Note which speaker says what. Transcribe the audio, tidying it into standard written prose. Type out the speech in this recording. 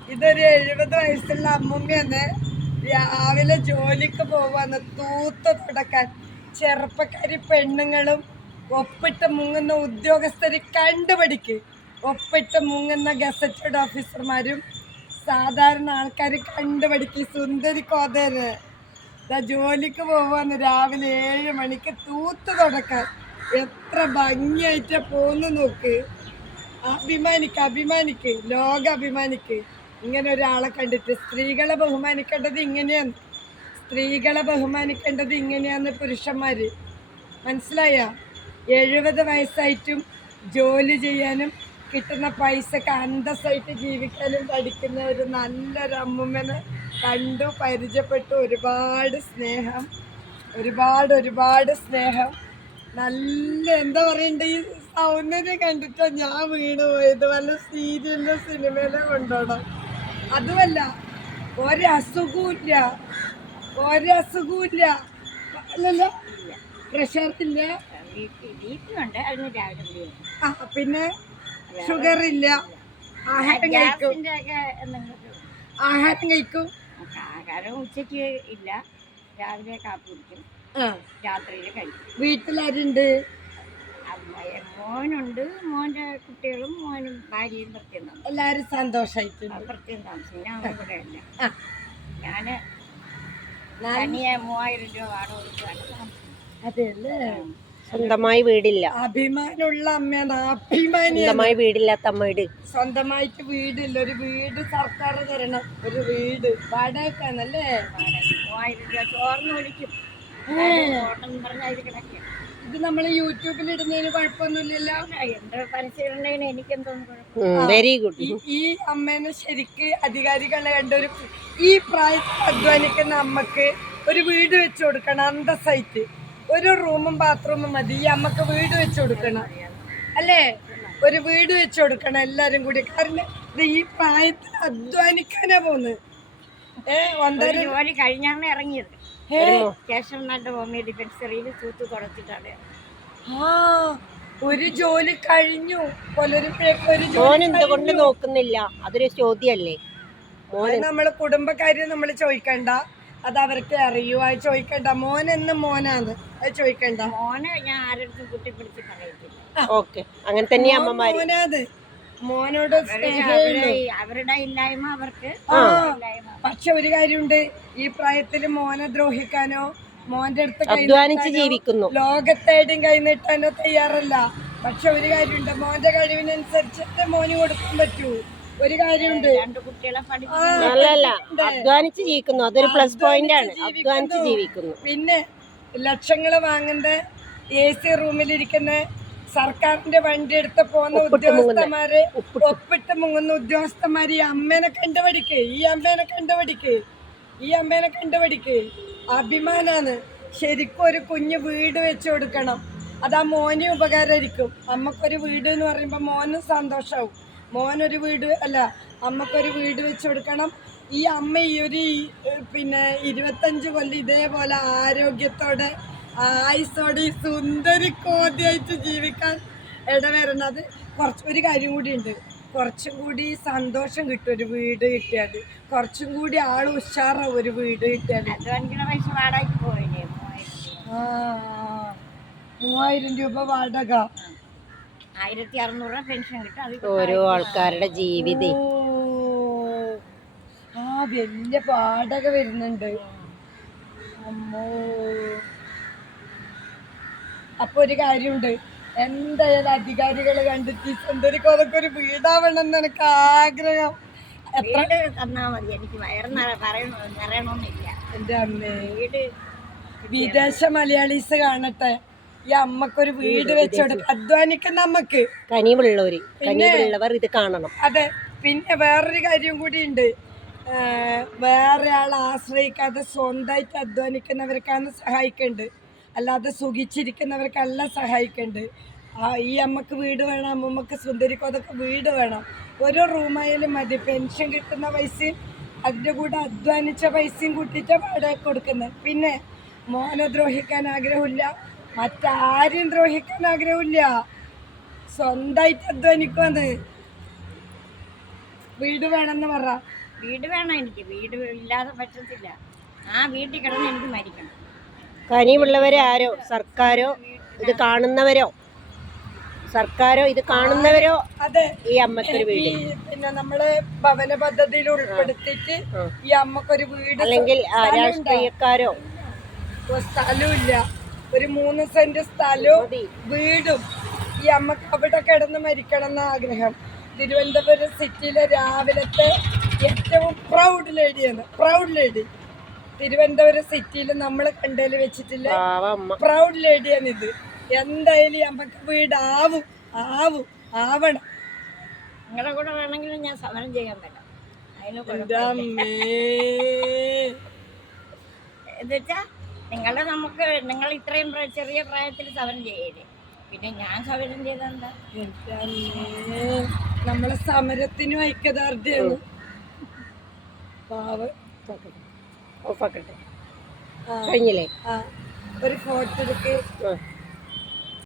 Speaker 1: ഇതൊരു 70 വയസ്സുള്ള അമ്മൂമ്മയാണ്. രാവിലെ ജോലിക്ക് പോവാന്ന് തൂത്ത് തുടക്കാൻ. ചെറുപ്പക്കാരി പെണ്ണുങ്ങളും ഒപ്പിട്ട് മുങ്ങുന്ന ഉദ്യോഗസ്ഥര് കണ്ടുപിടിക്ക്. ഒപ്പിട്ട് മുങ്ങുന്ന ഗസറ്റഡ് ഓഫീസർമാരും സാധാരണ ആൾക്കാർ കണ്ടുപിടിക്ക്. സുന്ദരി കോതേന് ജോലിക്ക് പോവാന്ന് രാവിലെ 7 മണിക്ക് തൂത്ത് തുടക്കാൻ. എത്ര ഭംഗിയായിട്ടാ പോന്ന് നോക്ക്. അഭിമാനിക്ക് ലോക അഭിമാനിക്ക്. ഇങ്ങനെ ഒരാളെ കണ്ടിട്ട് സ്ത്രീകളെ ബഹുമാനിക്കേണ്ടത് ഇങ്ങനെയാണ്. പുരുഷന്മാര് മനസ്സിലായ. 70 വയസ്സായിട്ടും ജോലി ചെയ്യാനും കിട്ടുന്ന പൈസക്ക് അന്തസ്സായിട്ട് ജീവിക്കാനും പഠിക്കുന്ന ഒരു നല്ലൊരു അമ്മൂമ്മനെ കണ്ടു പരിചയപ്പെട്ടു. ഒരുപാട് സ്നേഹം. നല്ല എന്താ പറയണ്ട, ഈ സൗന്ദര്യം കണ്ടിട്ടാ ഞാൻ വീണ് പോയത്. വല്ല സീരിയലിലോ സിനിമയിലോ കൊണ്ടോണം. അതുമല്ല, ഒരസുഖമില്ല. അല്ലല്ലോ, പ്രഷറില്ല, പിന്നെ ഷുഗർ ഇല്ല. ആഹാരം കഴിക്കും.
Speaker 2: ആഹാരം ഉച്ചയ്ക്ക് ഇല്ല, രാവിലെ കാപ്പി കുടിക്കും, രാത്രിയിൽ കഴിക്കും.
Speaker 1: വീട്ടിലാരുണ്ട്?
Speaker 2: മോനുണ്ട്, മോന്റെ കുട്ടികളും മോനും ഭാര്യയും പ്രത്യേകം.
Speaker 1: എല്ലാരും സന്തോഷായിട്ട്
Speaker 2: പ്രത്യേകം താമസിക്കും. ഞാൻ ഇവിടെ അല്ല, ഞാന് 3000 രൂപ വാടക കൊടുക്കുകയാണ്.
Speaker 1: അതെയല്ലേ?
Speaker 3: സ്വന്തമായി വീടില്ല.
Speaker 1: അഭിമാനമുള്ള അമ്മയാണ്.
Speaker 3: സ്വന്തമായി വീടില്ലാത്ത അമ്മയുടെ
Speaker 1: സ്വന്തമായിട്ട് വീടില്ല. ഒരു വീട് സർക്കാർ തരണം. ഒരു വീട് വാടകക്കാണല്ലേ?
Speaker 2: 3000 രൂപ ചോർന്ന് വിളിക്കും പറഞ്ഞാൽ കിടക്കുക.
Speaker 1: ഇത് നമ്മൾ യൂട്യൂബിൽ ഇടുന്നതിന് കുഴപ്പമൊന്നുമില്ലല്ലോ.
Speaker 2: എന്റെ പരസ്യം എനിക്കെന്തോന്നും
Speaker 3: വെരി ഗുഡ്.
Speaker 1: ഈ അമ്മേനെ ശരിക്ക് അധികാരികളെ കണ്ടൊരു ഈ പ്രായത്തിൽ അധ്വാനിക്കുന്ന അമ്മക്ക് ഒരു വീട് വെച്ചു കൊടുക്കണം. അന്തസ്സായിട്ട് ഒരു റൂമും ബാത്റൂമും മതി. ഈ അമ്മക്ക് വീട് വെച്ചു കൊടുക്കണം അല്ലേ? ഒരു വീട് വെച്ചു കൊടുക്കണം എല്ലാരും കൂടി. കാരണം ഇത് ഈ പ്രായത്തിൽ അധ്വാനിക്കാനാ പോന്ന്.
Speaker 2: ജോലി കഴിഞ്ഞാണ് ഇറങ്ങിയത്. ശേഷം നല്ല ഹോമിയോ ഡിസ്പെൻസറിയിൽ തൂത്ത് തുടച്ചിട്ടാണ്.
Speaker 1: ഒരു ജോലി കഴിഞ്ഞു.
Speaker 3: മോൻ എന്തുകൊണ്ട് നോക്കുന്നില്ല? അതൊരു ചോദ്യല്ലേ.
Speaker 1: നമ്മള് കുടുംബക്കാര് നമ്മള് ചോദിക്കണ്ട, അത് അവർക്ക് അറിയൂ. അത് ചോദിക്കണ്ട. മോനെന്ന് മോനാണ്, അത് ചോദിക്കണ്ട.
Speaker 2: മോനെ ഞാൻ ആരുടെ കുട്ടിപ്പിടിച്ച് പറയത്തില്ല.
Speaker 3: ഓക്കെ, അങ്ങനെ തന്നെയാ അമ്മമാര്.
Speaker 1: മോനാത് മോനോട്
Speaker 2: അവരുടെ ഇല്ലായ്മ അവർക്ക്.
Speaker 1: പക്ഷെ ഒരു കാര്യമുണ്ട്, ഈ പ്രായത്തില് മോനെ ദ്രോഹിക്കാനോ മോന്റെ അടുത്ത്
Speaker 3: അധ്വാനിച്ച് ജീവിക്കുന്നു,
Speaker 1: ലോകത്തേടും കൈനീട്ടാനോ തയ്യാറല്ല. പക്ഷെ ഒരു കാര്യമുണ്ട്, മോന്റെ കഴിവിനനുസരിച്ചിട്ട് മോന് കൊടുക്കാൻ പറ്റൂ. ഒരു കാര്യമുണ്ട്,
Speaker 2: 2 കുട്ടികളെ
Speaker 3: അല്ലല്ല, അധ്വാനിച്ച് ജീവിക്കുന്നു. അതൊരു പ്ലസ് പോയിന്റ് ആണ്. അധ്വാനിച്ച് ജീവിക്കുന്നു.
Speaker 1: പിന്നെ ലക്ഷങ്ങള് വാങ്ങുന്ന AC റൂമിലിരിക്കുന്ന സർക്കാരിന്റെ വണ്ടി എടുത്ത് പോകുന്ന ഉദ്യോഗസ്ഥന്മാര്, ഒപ്പിട്ട് മുങ്ങുന്ന ഉദ്യോഗസ്ഥന്മാര് ഈ അമ്മേനെ കണ്ടുപിടിക്ക്. അഭിമാനാണ്. ശരിക്കും ഒരു കുഞ്ഞ് വീട് വെച്ച് കൊടുക്കണം. അതാ മോന് ഉപകാരമായിരിക്കും. അമ്മക്കൊരു വീട് എന്ന് പറയുമ്പോൾ മോനും സന്തോഷമാവും. മോനൊരു വീട് അല്ല, അമ്മക്കൊരു വീട് വെച്ച് കൊടുക്കണം. ഈ അമ്മ ഈ ഒരു 25 കൊല്ലം ഇതേപോലെ ആരോഗ്യത്തോടെ ആയുസോടെ ഈ സുന്ദരി കോതിയായിട്ട് ജീവിക്കാൻ ഇടവരുന്നത്. ഒരു കാര്യം കൂടി ഉണ്ട്, കുറച്ചും കൂടി സന്തോഷം കിട്ടും ഒരു വീട് കിട്ടിയാൽ. കുറച്ചും കൂടി ആള് ഉഷാറാവും ഒരു വീട് കിട്ടിയാൽ. 3000 രൂപ വാടക,
Speaker 2: 1600 രൂപ പെൻഷൻ കിട്ടും.
Speaker 3: ഓരോ ആൾക്കാരുടെ ജീവിതം.
Speaker 1: വലിയ വാടക വരുന്നുണ്ട്. അമ്മോ. അപ്പൊ ഒരു കാര്യമുണ്ട്, എന്തായാലും അധികാരികൾ കണ്ടിട്ട് സുന്ദരിക്ക് അതൊക്കെ ഒരു വീടാവണം എന്ന് എനിക്ക് ആഗ്രഹം.
Speaker 2: എത്ര തന്നാ മതി, എനിക്ക് പറയണമെന്നില്ല.
Speaker 1: എന്റെ അമ്മേ, വിദേശ മലയാളീസ് കാണട്ടെ, ഈ അമ്മക്കൊരു വീട് വെച്ചോടുക്കും. അധ്വാനിക്കുന്ന അമ്മക്ക്
Speaker 3: കനിവുള്ളവർ ഇത് കാണണം.
Speaker 1: അതെ. പിന്നെ വേറൊരു കാര്യം കൂടി ഉണ്ട്, വേറെ ആളെ ആശ്രയിക്കാതെ സ്വന്തമായിട്ട് അധ്വാനിക്കുന്നവർക്കാണ് സഹായിക്കേണ്ടത്, അല്ലാതെ സുഖിച്ചിരിക്കുന്നവർക്കല്ല സഹായിക്കേണ്ടത്. ഈ അമ്മക്ക് വീട് വേണം, അമ്മമ്മക്ക് സുന്ദരിക്കും അതൊക്കെ വീട് വേണം. ഓരോ റൂമായാലും മതി. പെൻഷൻ കിട്ടുന്ന പൈസയും അതിൻ്റെ കൂടെ അധ്വാനിച്ച പൈസയും കൂട്ടിയിട്ട് വാടക കൊടുക്കുന്നത്. പിന്നെ മോനെ ദ്രോഹിക്കാൻ ആഗ്രഹമില്ല, മറ്റാരെയും ദ്രോഹിക്കാൻ ആഗ്രഹമില്ല, സ്വന്തമായിട്ട് അധ്വാനിക്കുമെന്ന്. വീട് വേണമെന്ന് പറ.
Speaker 2: വീട് വേണം എനിക്ക്. വീട് ഇല്ലാതെ പറ്റത്തില്ല. ആ വീട്ടിൽ കിടന്ന് എനിക്ക് മരിക്കണം.
Speaker 3: കനിവുള്ളവരെ ആരോ, സർക്കാരോ ഇത് കാണുന്നവരോ, സർക്കാരോ ഇത് കാണുന്നവരോ
Speaker 1: അതെ,
Speaker 3: ഈ അമ്മക്കൊരു
Speaker 1: ഈ
Speaker 3: വീട്,
Speaker 1: പിന്നെ നമ്മള് ഭവന പദ്ധതിയിൽ ഉൾപ്പെടുത്തിയിട്ട് ഈ അമ്മക്കൊരു വീട്,
Speaker 3: അല്ലെങ്കിൽ രാഷ്ട്രീയക്കാരോ
Speaker 1: സ്ഥലമില്ല, ഒരു 3 സെന്റ് സ്ഥലവും
Speaker 3: മതി.
Speaker 1: വീടും ഈ അമ്മക്ക് അവിടെ കിടന്ന് മരിക്കണം എന്ന ആഗ്രഹം. തിരുവനന്തപുരം സിറ്റിയിലെ രാവിലത്തെ ഏറ്റവും പ്രൗഡ് ലേഡിയാണ്. പ്രൗഡ് ലേഡി തിരുവനന്തപുരം സിറ്റിയിൽ നമ്മൾ കണ്ടതിൽ വെച്ചിട്ടില്ല.
Speaker 3: പാവം അമ്മ.
Speaker 1: പ്രൗഡ് ലേഡിയാണിത്. എന്തായാലും നമുക്ക് വീടാവും, ആവണം.
Speaker 2: നിങ്ങളുടെ കൂടെ വേണമെങ്കിലും ഞാൻ സമരം ചെയ്യാൻ പറ്റാം. അതിന്
Speaker 1: എൻ്റെ അമ്മേ.
Speaker 2: എന്നുവെച്ചാ നിങ്ങൾ ഇത്രയും ചെറിയ പ്രായത്തിൽ സമരം ചെയ്യല്ലേ, പിന്നെ ഞാൻ സമരം ചെയ്തെന്താ?
Speaker 1: എൻ്റെ അമ്മേ, നമ്മളെ സമരത്തിനും ഐക്യദാർഢ്യാണ്. പാവ
Speaker 3: ഓഫാക്കട്ടെ. കഴിഞ്ഞില്ലേ?
Speaker 1: ഒരു ഫോട്ടോ എടുക്ക്.
Speaker 3: ആ.